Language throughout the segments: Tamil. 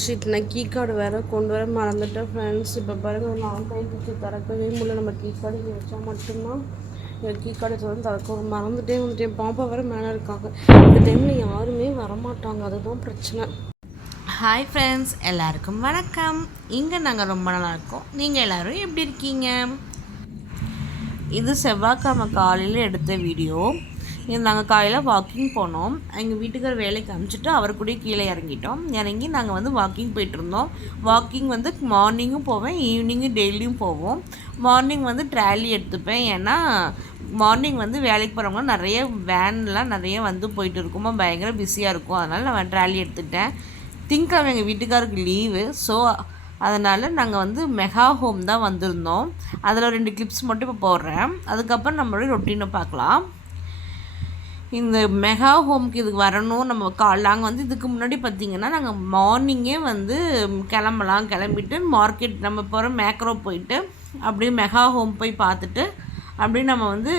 ஷீட் நான் கீ கார்டு வேறு கொண்டு வர மறந்துட்டேன் ஃப்ரெண்ட்ஸ். இப்போ பாருங்கள், நான் கைப்பிடிச்சி திறக்கவே முடியல. நம்ம கீ கார்டு இங்கே வச்சா மட்டும்தான் கீ கார்டு திறக்க வந்துட்டேன். பாப்பா வேறு மேலே இருக்காங்க. இந்த டைமில் யாருமே வரமாட்டாங்க, அதுதான் பிரச்சனை. ஹாய் ஃப்ரெண்ட்ஸ், எல்லாருக்கும் வணக்கம். இங்கே நாங்கள் ரொம்ப நல்லா இருக்கோம். நீங்கள் எல்லோரும் எப்படி இருக்கீங்க? இது செவ்வாய்க்கிழமை காலையில் எடுத்த வீடியோ. இது நாங்கள் காலையில் வாக்கிங் போனோம். எங்கள் வீட்டுக்கார் வேலைக்கு அனுப்பிச்சிட்டு அவர் கூட கீழே இறங்கி நாங்கள் வந்து வாக்கிங் போயிட்டுருந்தோம். வாக்கிங் வந்து மார்னிங்கும் போவேன், ஈவினிங்கும் டெய்லியும் போவோம். மார்னிங் வந்து ட்ராலி எடுத்துப்பேன், ஏன்னா மார்னிங் வந்து வேலைக்கு போகிறவங்க நிறைய வேன்லாம் நிறைய வந்து போயிட்டு இருக்குமா, பயங்கர பிஸியாக இருக்கும். அதனால் நான் ட்ராலி எடுத்துட்டேன். திங்கக்கிழமை எங்கள் வீட்டுக்காருக்கு லீவு, ஸோ அதனால் நாங்கள் வந்து மெகா ஹோம் தான் வந்திருந்தோம். அதில் 2 கிளிப்ஸ் மட்டும் இப்போ போடுறேன். அதுக்கப்புறம் நம்மளுடைய ரொட்டீனை பார்க்கலாம். இந்த மெகா ஹோம்க்கு இதுக்கு வரணும். நாங்கள் வந்து இதுக்கு முன்னாடி பார்த்திங்கன்னா நாங்கள் மார்னிங்கே வந்து கிளம்பிட்டு மார்க்கெட் நம்ம போகிற மேக்ரோ போயிட்டு அப்படியே மெகா ஹோம் போய் பார்த்துட்டு அப்படியே நம்ம வந்து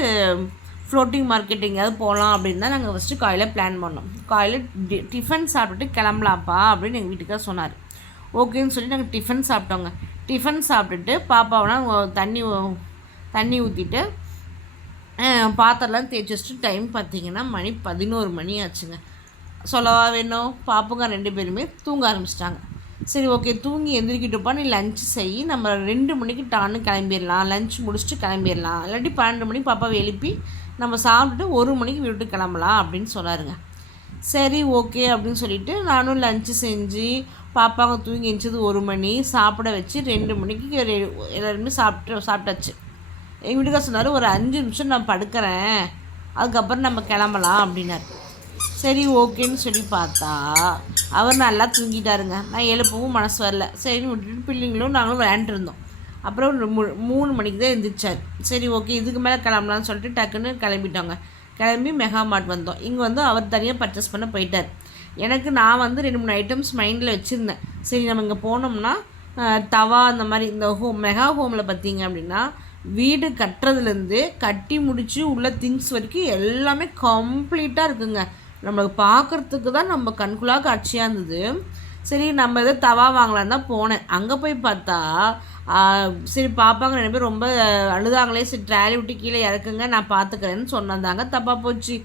ஃப்ளோட்டிங் மார்க்கெட் எங்கேயாவது போகலாம் அப்படின்னு தான் நாங்கள் ஃபஸ்ட்டு காலையில் பிளான் பண்ணோம். காலையில் டிஃபன் சாப்பிட்டுட்டு கிளம்பலாம்ப்பா அப்படின்னு எங்கள் வீட்டுக்கார் சொன்னார். ஓகேன்னு சொல்லி நாங்கள் டிஃபன் சாப்பிட்டோங்க. டிஃபன் சாப்பிட்டுட்டு பாப்பாவெலாம் தண்ணி ஊற்றிட்டு பாத்திரம்லாம் தேய்ச்சி வச்சுட்டு டைம் பார்த்திங்கன்னா மணி 11 மணி ஆச்சுங்க. சொல்லவா வேணும், பாப்புங்க 2 பேருமே தூங்க ஆரம்பிச்சிட்டாங்க. சரி, ஓகே, தூங்கி எந்திரிக்கிட்டுப்பா, நீ லஞ்ச் செய், நம்ம 2 மணிக்கு டான்னு கிளம்பிடலாம், லஞ்ச் முடிச்சுட்டு கிளம்பிடலாம், இல்லாட்டி 12 மணிக்கு பாப்பாவை எழுப்பி நம்ம சாப்பிட்டுட்டு 1 மணிக்கு வீட்டுக்கு கிளம்பலாம் அப்படின்னு சொன்னாருங்க. சரி, ஓகே அப்படின்னு சொல்லிவிட்டு நானும் லஞ்சு செஞ்சு பாப்பாங்க தூங்கி எழுந்தது 1 மணி, சாப்பிட வச்சு 2 மணிக்கு எல்லாருமே சாப்பிட்டாச்சு. எங்கள் வீட்டுக்கார சொன்னார், ஒரு 5 நிமிஷம் நான் படுக்கிறேன், அதுக்கப்புறம் நம்ம கிளம்பலாம் அப்படின்னாரு. சரி, ஓகேன்னு சொல்லி பார்த்தா அவர் நல்லா தூங்கிட்டாருங்க. நான் எழுப்பவும் மனசு வரல. சரின்னு விட்டுட்டு பிள்ளைங்களும் நாங்களும் விளையாண்டுருந்தோம். அப்புறம் 3 மணிக்கு தான் எழுந்திரிச்சார். சரி, ஓகே, இதுக்கு மேலே கிளம்பலான்னு சொல்லிட்டு டக்குன்னு கிளம்பிட்டோங்க. கிளம்பி மெகா மார்ட் வந்தோம். இங்கே வந்து அவர் தனியாக பர்ச்சேஸ் பண்ண போயிட்டார். நான் வந்து 2-3 ஐட்டம்ஸ் மைண்டில் வச்சுருந்தேன். சரி, நம்ம இங்கே போனோம்னா தவா அந்த மாதிரி இந்த மெகா ஹோமில் பார்த்திங்க அப்படின்னா வீடு கட்டுறதுலேருந்து கட்டி முடித்து உள்ள திங்ஸ் வரைக்கும் எல்லாமே கம்ப்ளீட்டாக இருக்குங்க. நம்மளுக்கு பார்க்குறதுக்கு தான் நம்ம கண்குள்ளாக காட்சியாக இருந்தது. சரி, நம்ம எதோ தவா வாங்கலான்னு தான் போனேன். அங்கே போய் பார்த்தா சரி, பாப்பாங்க 2 பேர் ரொம்ப அழுதாங்களே, சரி ட்ராலி விட்டு கீழே இறக்குங்க, நான் பார்த்துக்கிறேன்னு சொன்னதாங்க தப்பாக போச்சு.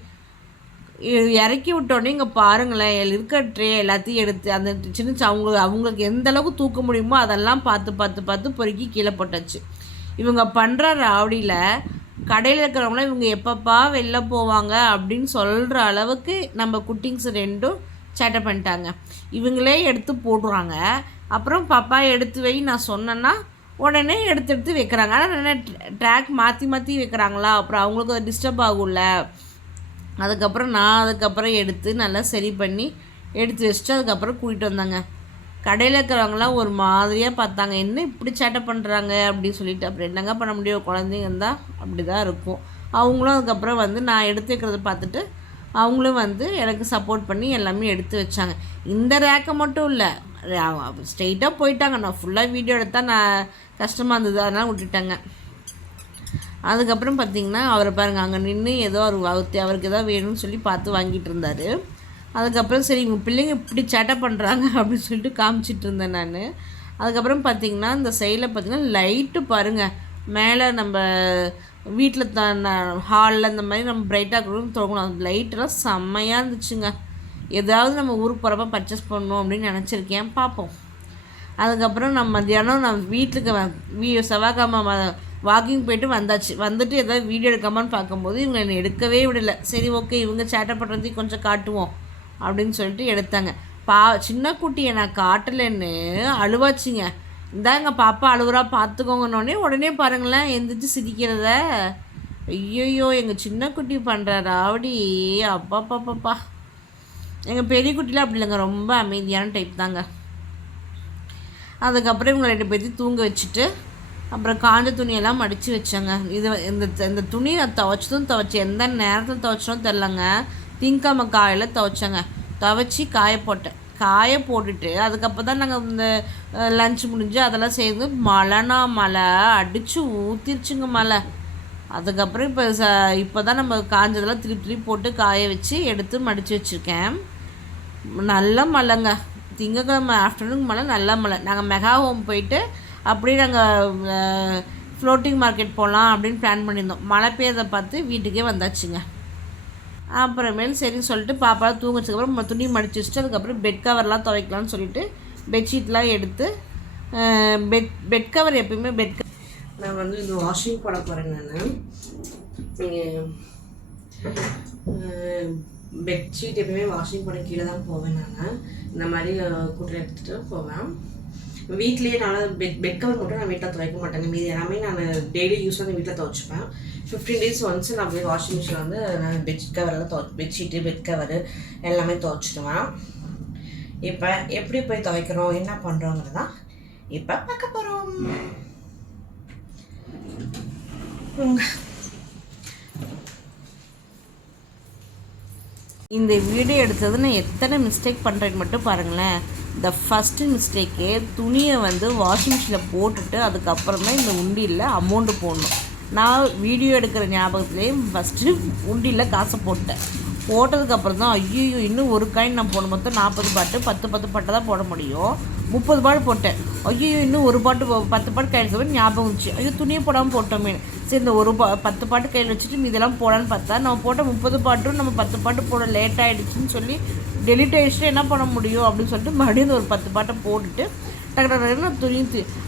இறக்கி விட்டோடனே இங்கே பாருங்களேன், இருக்கிற ட்ரே எல்லாத்தையும் எடுத்து அந்த சின்ன அவங்களுக்கு எந்த அளவுக்கு தூக்க முடியுமோ அதெல்லாம் பார்த்து பொறுக்கி கீழே போட்டாச்சு. இவங்க பண்ணுற ராவடியில் கடையில் இருக்கிறவங்களாம் இவங்க எப்பப்பா வெளில போவாங்க அப்படின்னு சொல்கிற அளவுக்கு நம்ம குட்டிங்ஸ் 2ம் சேட்டை பண்ணிட்டாங்க. இவங்களே எடுத்து போடுறாங்க. அப்புறம் பாப்பா எடுத்து வை நான் சொன்னேன்னா உடனே எடுத்து வைக்கிறாங்க. ஆனால் என்ன ட்ராக் மாற்றி வைக்கிறாங்களா, அப்புறம் அவங்களுக்கு அது டிஸ்டர்ப் ஆகும்ல. அதுக்கப்புறம் எடுத்து நல்லா சரி பண்ணி எடுத்து வச்சுட்டு அதுக்கப்புறம் கூட்டிகிட்டு வந்தாங்க. கடையில் இருக்கிறவங்களாம் ஒரு மாதிரியாக பார்த்தாங்க, என்ன இப்படி சேட்டை பண்ணுறாங்க அப்படின்னு சொல்லிட்டு. அப்புறம் என்னங்க பண்ண முடியும், குழந்தைங்க இருந்தால் அப்படி தான் இருக்கும். அவங்களும் அதுக்கப்புறம் வந்து நான் எடுத்து வைக்கிறத பார்த்துட்டு அவங்களும் வந்து எனக்கு சப்போர்ட் பண்ணி எல்லாமே எடுத்து வச்சாங்க. இந்த ரேக்கை மட்டும் இல்லை, ஸ்ட்ரெயிட்டாக போயிட்டாங்க. நான் ஃபுல்லாக வீடியோ எடுத்தால் நான் கஷ்டமாக இருந்தது, அதனால் விட்டுட்டாங்க. அதுக்கப்புறம் பார்த்திங்கன்னா அவரை பாருங்கள், அங்கே நின்று ஏதோ அவருக்கு ஏதோ வேணும்னு சொல்லி பார்த்து வாங்கிட்டு இருந்தார். அதுக்கப்புறம் சரி, இவங்க பிள்ளைங்க இப்படி சேட்டை பண்ணுறாங்க அப்படின்னு சொல்லிட்டு காமிச்சிட்டு இருந்தேன் நான். அதுக்கப்புறம் பார்த்திங்கன்னா இந்த சைடில் பார்த்திங்கன்னா லைட்டு பாருங்கள், மேலே நம்ம வீட்டில் ஹாலில் இந்த மாதிரி நம்ம பிரைட்டாக இருக்கணும் தொடங்கணும். அந்த லைட்டெல்லாம் செம்மையாக இருந்துச்சுங்க. ஏதாவது நம்ம ஊருக்கு போகிறப்ப பர்ச்சேஸ் பண்ணணும் அப்படின்னு நினச்சிருக்கேன், பார்ப்போம். அதுக்கப்புறம் மத்தியானம் நான் வீட்டுக்கு செவ்வாய்க்கிழமை வாக்கிங் போயிட்டு வந்துட்டு ஏதாவது வீடியோ எடுக்காமான்னு பார்க்கும்போது இவங்க என்னை எடுக்கவே விடலை. சரி, ஓகே, இவங்க சேட்டை பண்ணுறதையும் கொஞ்சம் காட்டுவோம் அப்படின்னு சொல்லிட்டு எடுத்தாங்க. சின்ன குட்டியை நான் காட்டலைன்னு அழுவாச்சுங்க. இந்தாங்க பாப்பா அழுவுறா பார்த்துக்கோங்கன்னொடனே உடனே பாருங்களேன் எந்திரிச்சு சிரிக்கிறத. ஐயோயோ, எங்கள் சின்ன குட்டி பண்ணுறாரா அப்படி, அப்பாப்பாப்பா. எங்கள் பெரிய குட்டிலாம் அப்படி இல்லைங்க, ரொம்ப அமைதியான டைப் தாங்க. அதுக்கப்புறம் இவங்க 2 பேர்த்தையும் தூங்க வச்சுட்டு அப்புறம் காஞ்ச துணியெல்லாம் மடித்து வச்சேங்க. இந்த துணியை துவைச்சி எந்த நேரத்தில் துவைச்சோன்னு தெரிலங்க. திங்கக்கிழமை காலையில் துவைச்சேங்க. துவைச்சி காய போட்டுட்டு அதுக்கப்புறம் தான் நாங்கள் இந்த லஞ்ச் முடிஞ்சு அதெல்லாம் செய்து மழை அடித்து ஊற்றிருச்சுங்க மழை. அதுக்கப்புறம் இப்போ தான் நம்ம காஞ்சதெல்லாம் திருப்பி போட்டு காய வச்சு எடுத்து மடித்து வச்சுருக்கேன். நல்ல மழைங்க. திங்கக்கிழமை ஆஃப்டர்நூன் மழை, நல்ல மழை. நாங்கள் மெகா ஹோம் போயிட்டு அப்படியே நாங்கள் ஃப்ளோட்டிங் மார்க்கெட் போகலாம் அப்படின்னு பிளான் பண்ணியிருந்தோம். மழை பெய்யதை பார்த்து வீட்டுக்கே வந்தாச்சுங்க. அப்புறமேல் சரின்னு சொல்லிட்டு பாப்பா தூங்கிச்சதுக்கப்புறம் நம்ம துணி மடிச்சு வச்சுட்டு அதுக்கப்புறம் பெட் கவர்லாம் துவைக்கலான்னு சொல்லிட்டு பெட்ஷீட்லாம் எடுத்து பெட் கவர் எப்பயுமே நான் வந்து இது வாஷிங் போட போகிறேங்க. நான் பெட்ஷீட் எப்பயுமே வாஷிங் பண்ண கீழே தான் போவேன். நான் இந்த மாதிரி கூட்டில் எடுத்துகிட்டு போவேன். வீட்லேயே நான் பெட் கவர் மட்டும் நான் வீட்டில் துவைக்க மாட்டேங்க. மீது எல்லாமே நான் டெய்லி யூஸ் பண்ணி வீட்டில் துவைச்சிப்பேன். 15 days ஒன்ஸ் நான் போய் வாஷிங் மிஷின் வந்து நான் பெட்ஷீட் கவரெல்லாம் பெட்ஷீட்டு பெட் கவரு எல்லாமே துவைச்சிடுவேன். இப்போ எப்படி போய் துவைக்கிறோம் என்ன பண்ணுறோங்கிறதான் இப்போ பார்க்க போகிறோம். இந்த வீடியோ எடுத்தது நான் எத்தனை மிஸ்டேக் பண்ணுறேன்னு மட்டும் பாருங்களேன். இந்த ஃபஸ்ட்டு மிஸ்டேக்கு துணியை வந்து வாஷிங் மிஷினில் போட்டுட்டு அதுக்கப்புறம் தான் இந்த உண்டியில் அமௌண்ட்டு போடணும். நான் வீடியோ எடுக்கிற ஞாபகத்துலேயே ஃபஸ்ட்டு உண்டியில் காசை போட்டதுக்கப்புறம் தான் ஐயோ இன்னும் ஒரு காயின் நான் போடணும். மொத்தம் 40 பாட்டு 10 பாட்டை தான் போட முடியும். 30 பாட்டு போட்டேன். ஐயோ இன்னும் ஒரு பாட்டு 10 பாட்டு கையில் சொல்லி ஞாபகம் இருந்துச்சு. ஐயோ துணியை போடாமல் போட்டோமே. சரி இந்த 10 பாட்டு கையில் வச்சுட்டு இதெல்லாம் போடலான்னு பார்த்தா நம்ம போட்ட 30 பாட்டும் நம்ம 10 பாட்டு போட லேட் ஆகிடுச்சின்னு சொல்லி டெலிட் ஆகிடுச்சுட்டு என்ன பண்ண முடியும் அப்படின்னு சொல்லிட்டு மறுபடியும் ஒரு 10 பாட்டை போட்டுட்டு டக்கு துணி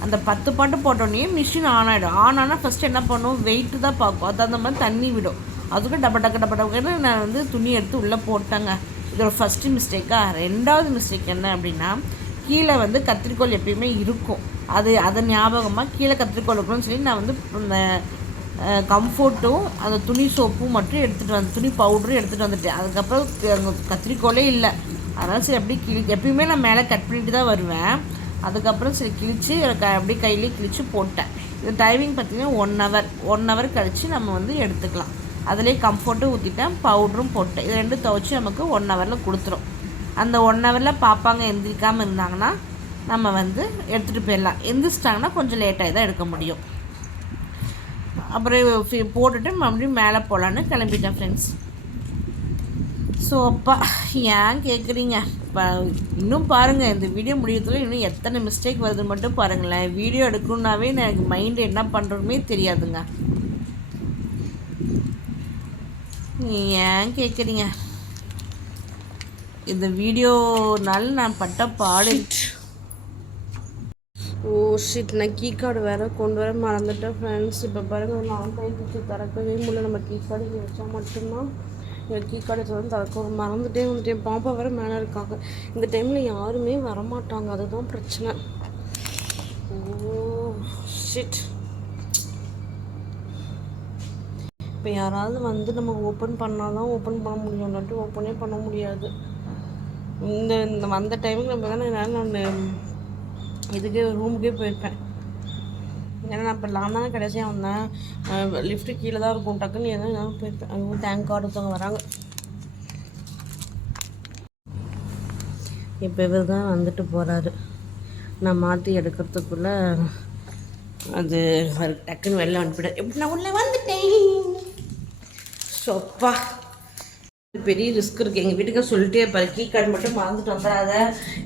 அந்த 10 பாட்டு போட்டோன்னே மிஷின் ஆன் ஆகிடும். ஆன் ஆனால் ஃபஸ்ட்டு என்ன பண்ணும், வெயிட்டு தான் பார்க்கும். அது அந்த மாதிரி தண்ணி விடும். அதுக்கு டக்குன்னு நான் வந்து துணி எடுத்து உள்ளே போட்டேங்க. இதோட ஃபஸ்ட்டு மிஸ்டேக்காக. ரெண்டாவது மிஸ்டேக் என்ன அப்படின்னா, கீழே வந்து கத்திரிக்கோல் எப்பயுமே இருக்கும். அதை ஞாபகமாக கீழே கத்திரிக்கோல் இருக்கணும்னு சொல்லி நான் வந்து இந்த கம்ஃபர்ட்டும் அந்த துணி சோப்பும் மட்டும் எடுத்துகிட்டு வந்து துணி பவுடரும் எடுத்துகிட்டு வந்துட்டேன். அதுக்கப்புறம் அந்த கத்திரிக்கோலே இல்லை. அதனால் சரி அப்படி எப்பயுமே நான் மேலே கட் பண்ணிட்டு தான் வருவேன். அதுக்கப்புறம் சரி கிழித்து அப்படியே கையிலே கிழித்து போட்டேன். இது டைமிங் பார்த்திங்கன்னா 1 hour கழித்து நம்ம வந்து எடுத்துக்கலாம். அதிலே கம்ஃபர்ட்டும் ஊற்றிட்டேன், பவுடரும் போட்டேன். இது ரெண்டும் துவைச்சி நமக்கு 1 hourல கொடுத்துரும். அந்த 1 hourல பாப்பாங்க எந்திரிக்காமல் இருந்தாங்கன்னா நம்ம வந்து எடுத்துகிட்டு போயிடலாம். எந்திரிச்சிட்டாங்கன்னா கொஞ்சம் லேட்டாகி தான் எடுக்க முடியும். அப்புறம் போட்டுட்டு மறுபடியும் மேலே போகலான்னு கிளம்பிட்டேன் ஃப்ரெண்ட்ஸ். ஸோ அப்பா ஏன் கேட்குறீங்க, இப்போ இன்னும் பாருங்கள் இந்த வீடியோ முடியறதுல இன்னும் எத்தனை மிஸ்டேக் வருதுன்னு மட்டும் பாருங்களேன். வீடியோ எடுக்கணுன்னாவே எனக்கு மைண்டு என்ன பண்ணுறதுமே தெரியாதுங்க. ஏன் கேட்குறீங்க, இந்த வீடியோனால நான் பட்ட பாடு. ஓ ஷிட், நான் கீ கார்டு வேறு கொண்டு வர மறந்துட்டேன் ஃப்ரெண்ட்ஸ். இப்போ பாருங்கள் நான் கைப்பிடிச்சி திறக்கவே முடியல. நம்ம கீ கார்டு வச்சா மட்டும்தான் கீ கார்டு வந்து திறக்க மறந்துட்டேன். பாப்பா வேறு மேலே இருக்காங்க. இந்த டைமில் யாருமே வரமாட்டாங்க, அதுதான் பிரச்சனை. ஓ ஷிட், இப்போ யாராவது வந்து நம்ம ஓப்பன் பண்ணால் தான் ஓப்பன் பண்ண முடியும், இல்லாட்டி ஓப்பனே பண்ண முடியாது. இந்த வந்த டைமுக்கு நம்ம தானே நான் இதுக்கே ரூமுக்கே போயிருப்பேன். ஏன்னா நான் இப்போ தானே கடைசியாக வந்தேன். லிஃப்ட்டு கீழே தான் இருக்கும். டக்குன்னு எதாவது போயிருப்பேன். அதுவும் தேங்க் கார்டு ஒருத்தவங்க வராங்க. இப்போ இவர் தான் வந்துட்டு போகிறாரு. நான் மாற்றி எடுக்கிறதுக்குள்ளே அது டக்குன்னு வெளில அனுப்பிட்டேன். எப்படி நான் உள்ளே வந்துட்டேன். சொப்பா பெரிய ரிஸ்க் இருக்குது. எங்கள் வீட்டுக்கு சொல்லிட்டே இருப்பாரு, கீ கார்டு மட்டும் மறந்துட்டு வந்துடாத,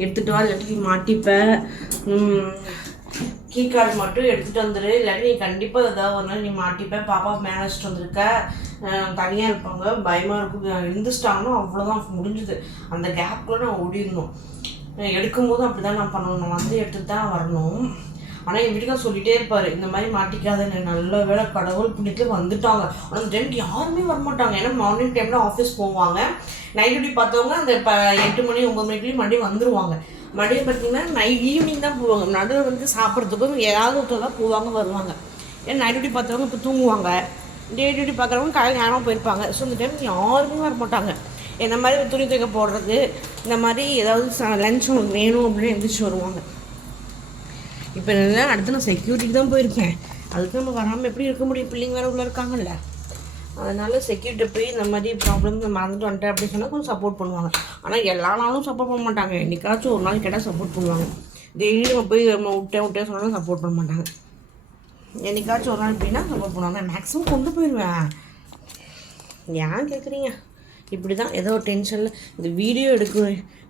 எடுத்துகிட்டு வா, இல்லாட்டி மாட்டிப்பேன். கீ கார்டு மட்டும் எடுத்துகிட்டு வந்துடு, இல்லாட்டி நீ கண்டிப்பாக ஏதாவது ஒரு நாள் நீ மாட்டிப்பேன். பாப்பா மேலே வச்சுட்டு வந்திருக்க, தனியாக இருப்பாங்க, பயமாக இருக்கும். இருந்துச்சிட்டாங்கன்னா அவ்வளோதான் முடிஞ்சுது. அந்த கேப்புக்குள்ளே நான் ஓடிடணும். எடுக்கும்போது அப்படி தான் நான் பண்ணணும். நான் வந்து எடுத்துகிட்டு தான் வரணும். ஆனால் என் வீட்டுக்கார சொல்லிகிட்டே இருப்பார், இந்த மாதிரி மாட்டிக்காத. நல்ல வேலை கடவுள் புண்ணியத்தில் வந்துட்டாங்க. ஆனால் அந்த டைமுக்கு யாருமே வரமாட்டாங்க. ஏன்னா மார்னிங் டைமில் ஆஃபீஸ் போவாங்க. நைட் டியூட்டி பார்த்தவங்க அந்த 8 மணி 9 மணிக்குள்ளேயும் மறுபடியும் வந்துடுவாங்க. மறுபடியும் பார்த்தீங்கன்னா ஈவினிங் தான் போவாங்க. நடுவில் வந்து சாப்பிட்றதுக்கும் ஏதாவது ஒருத்தர் தான் போவாங்க வருவாங்க. ஏன்னா நைட் டியூட்டி பார்த்தவங்க இப்போ தூங்குவாங்க. டே டியூட்டி பார்க்குறவங்க காலையில் நேரம் போயிருப்பாங்க. ஸோ இந்த டைம் யாருமே வரமாட்டாங்க. இந்த மாதிரி துணி துவைக்க போடுறது, இந்த மாதிரி ஏதாவது லஞ்ச் வேணும் அப்படின்னு எழுந்திரிச்சு வருவாங்க. இப்போ என்ன அடுத்து நான் செக்யூரிட்டிக்கு தான் போயிருக்கேன். அதுக்கு நம்ம வராமல் எப்படி இருக்க முடியும், பிள்ளைங்க வேறு உள்ளே இருக்காங்கல்ல. அதனால் செக்யூரிட்டி போய் இந்த மாதிரி ப்ராப்ளம் மறந்துட்டு வந்துட்டேன் அப்படின்னு சொன்னால் கொஞ்சம் சப்போர்ட் பண்ணுவாங்க. ஆனால் எல்லா நாளும் சப்போர்ட் பண்ண மாட்டாங்க. என்றைக்காச்சும் ஒரு நாள் கேட்டால் சப்போர்ட் பண்ணுவாங்க. டெய்லி நம்ம போய் நம்ம விட்டேன் சொன்னாலும் சப்போர்ட் பண்ண மாட்டாங்க. என்றைக்காச்சும் ஒரு நாள் எப்படின்னா சப்போர்ட் பண்ணுவாங்க. மேக்ஸிமம் கொண்டு போயிடுவேன். ஏன் கேட்குறீங்க, இப்படி தான் ஏதோ ஒரு டென்ஷனில் இந்த வீடியோ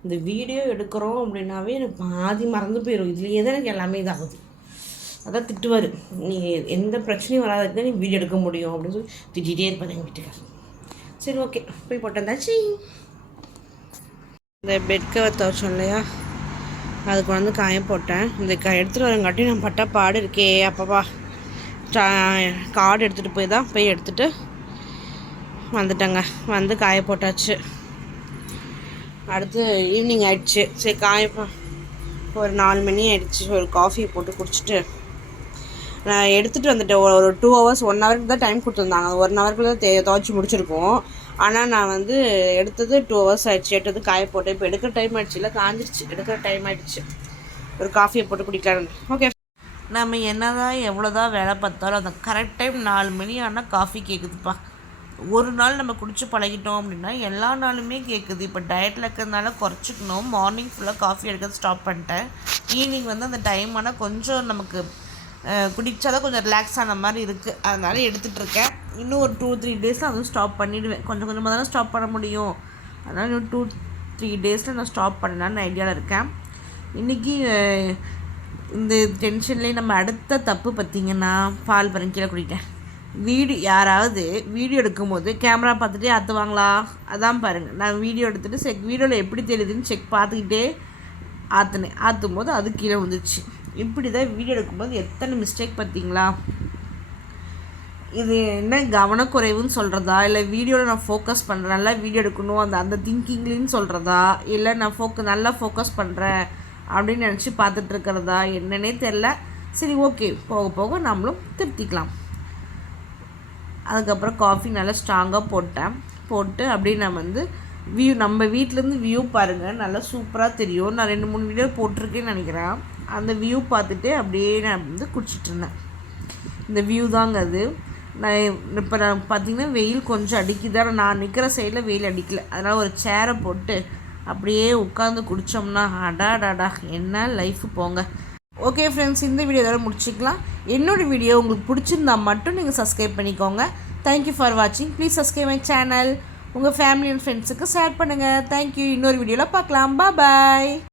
இந்த வீடியோ எடுக்கிறோம் அப்படின்னாவே எனக்கு பாதி மறந்து போயிடும். இதுலேயே தான் எனக்கு எல்லாமே இதாகுது. அதான் திட்டுவார், நீ எந்த பிரச்சனையும் வராதுக்கு நீ வீடியோ எடுக்க முடியும் அப்படின்னு சொல்லி திட்டிகிட்டே இருப்பார் எங்கள் வீட்டுக்காரர். சரி ஓகே, போய் போட்டேந்தாச்சு. இந்த பெட் கவர் துவைச்சோம் இல்லையா, அதுக்கு வந்து காய போட்டேன். இந்த எடுத்துகிட்டு வரங்காட்டி நான் பட்ட பாடு இருக்கே அப்பப்பா. கார்டு எடுத்துகிட்டு போய் தான் போய் எடுத்துகிட்டு வந்துட்டேங்க. வந்து காய போட்டாச்சு. அடுத்து ஈவினிங் ஆயிடுச்சு. சரி காயப்பா, ஒரு 4 மணி ஆயிடுச்சு. ஒரு காஃபியை போட்டு குடிச்சிட்டு நான் எடுத்துகிட்டு வந்துட்டேன். ஒரு 2 hours 1 hour தான் டைம் கொடுத்துருந்தாங்க. 1 hourக்குள்ளே துவைச்சி முடிச்சிருக்கோம். ஆனால் நான் வந்து எடுத்தது 2 hours ஆயிடுச்சு. எடுத்தது காய போட்டேன். இப்போ எடுக்கிற டைம் ஆயிடுச்சு, இல்லை காஞ்சிருச்சு. எடுக்கிற டைம் ஆயிடுச்சு. ஒரு காஃபியை போட்டு குடிக்கலாம். ஓகே, நம்ம என்னதான் எவ்வளோதான் வேலை பார்த்தாலும் அந்த கரெக்ட் டைம் 4 மணி ஆனால் காஃபி கேட்குதுப்பா. ஒரு நாள் நம்ம குடிச்சு பழகிட்டோம் அப்படின்னா எல்லா நாளுமே கேட்குது. இப்போ டயட்டில் இருக்கிறதுனால குறைச்சிக்கணும். மார்னிங் ஃபுல்லாக காஃபி எடுக்கிறது ஸ்டாப் பண்ணிட்டேன். ஈவினிங் வந்து அந்த டைம் ஆனால் கொஞ்சம் நமக்கு குடித்தாதான் கொஞ்சம் ரிலாக்ஸ் ஆன மாதிரி இருக்குது. அதனால் எடுத்துகிட்ருக்கேன். இன்னும் ஒரு 2-3 டேஸில் அதுவும் ஸ்டாப் பண்ணிவிடுவேன். கொஞ்சம் கொஞ்சமாக தானே ஸ்டாப் பண்ண முடியும். அதனால் இன்னும் 2-3 டேஸில் நான் ஸ்டாப் பண்ணலான்னு ஐடியாவில் இருக்கேன். இன்றைக்கி இந்த டென்ஷன்லேயே நம்ம அடுத்த தப்பு பார்த்திங்கன்னா, பால் பாருங்க கீழே குடிட்டேன். யாராவது வீடியோ எடுக்கும்போது கேமரா பார்த்துட்டே ஆற்றுவாங்களா? அதான் பாருங்கள், நான் வீடியோ எடுத்துகிட்டு வீடியோவில் எப்படி தெரியுதுன்னு செக் பார்த்துக்கிட்டே ஆற்றும் போது அது கீழே வந்துச்சு. இப்படி தான் வீடியோ எடுக்கும்போது எத்தனை மிஸ்டேக் பார்த்தீங்களா? இது என்ன கவனக்குறைவுன்னு சொல்கிறதா, இல்லை வீடியோவில் நான் ஃபோக்கஸ் பண்ணுறேன், நல்லா வீடியோ எடுக்கணும் அந்த திங்கிங்லேன்னு சொல்கிறதா, இல்லை நான் நல்லா ஃபோக்கஸ் பண்ணுறேன் அப்படின்னு நினச்சி பார்த்துட்ருக்கிறதா என்னன்னே தெரில. சரி ஓகே, போக போக நம்மளும் திருத்திக்கலாம். அதுக்கப்புறம் காஃபி நல்லா ஸ்ட்ராங்காக போட்டு அப்படியே நான் வந்து நம்ம வீட்டிலேருந்து வியூ பாருங்கள், நல்லா சூப்பராக தெரியும். நான் 2-3 வீடியோ போட்டிருக்கேன்னு நினைக்கிறேன். அந்த வியூ பார்த்துட்டு அப்படியே நான் வந்து குடிச்சிட்ருந்தேன். இந்த வியூ தாங்க அது. நான் பார்த்திங்கன்னா வெயில் கொஞ்சம் அடிக்குது. நான் நிற்கிற சைடில் வெயில் அடிக்கலை. அதனால் ஒரு சேரை போட்டு அப்படியே உட்காந்து குடித்தோம்னா அடாடாடா என்ன லைஃபு போங்க. ஓகே ஃப்ரெண்ட்ஸ், இந்த வீடியோ இதோட முடிச்சிக்கலாம். என்னோடய வீடியோ உங்களுக்கு பிடிச்சிருந்தா மட்டும் நீங்கள் சப்ஸ்கிரைப் பண்ணிக்கோங்க. தேங்க்யூ ஃபார் வாட்சிங். Please subscribe my channel. உங்கள் ஃபேமிலி அண்ட் ஃப்ரெண்ட்ஸுக்கு ஷேர் பண்ணுங்கள். தேங்க்யூ. இன்னொரு வீடியோவில் பார்க்கலாம். பாய்.